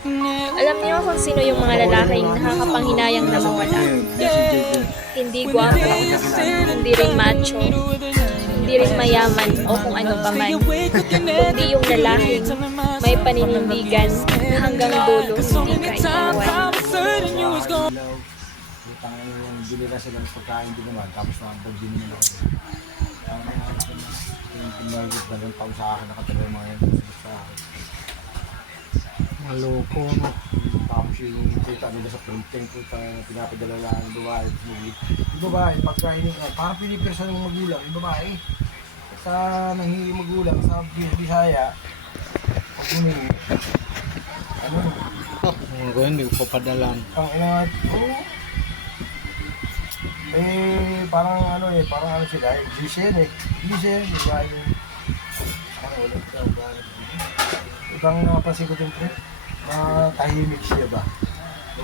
Alam niyo kung sino yung mga lalaking nakakapanghinayang na mawala. Hindi gwapo, hindi rin macho, hindi rin mayaman o kung ano pa man. Kundi yung lalaking may paninindigan na hanggang dulo hindi ka iiwan. Utang yung bili na sila ng pagkain, hindi naman. Tapos na ang pag-bili nila ako. Yung pinagit na ng tao sa akin, nakatala yung mga yan sa akin. Maloko, no? Tapos yung kita nila sa printing ko, pinapadala lang ng babae. Yung babae, pagka parang pinipersa ng magulang, yung babae. Sa nanghihili magulang, sa Bisaya, pag humingi, ano, Ngayon, hindi ko papadalan. ang ina, parang ano parang ano sila, Giselle diba yung, parang ulit ka ba? Ibang napansin ko din pre, tahimik siya ba? So,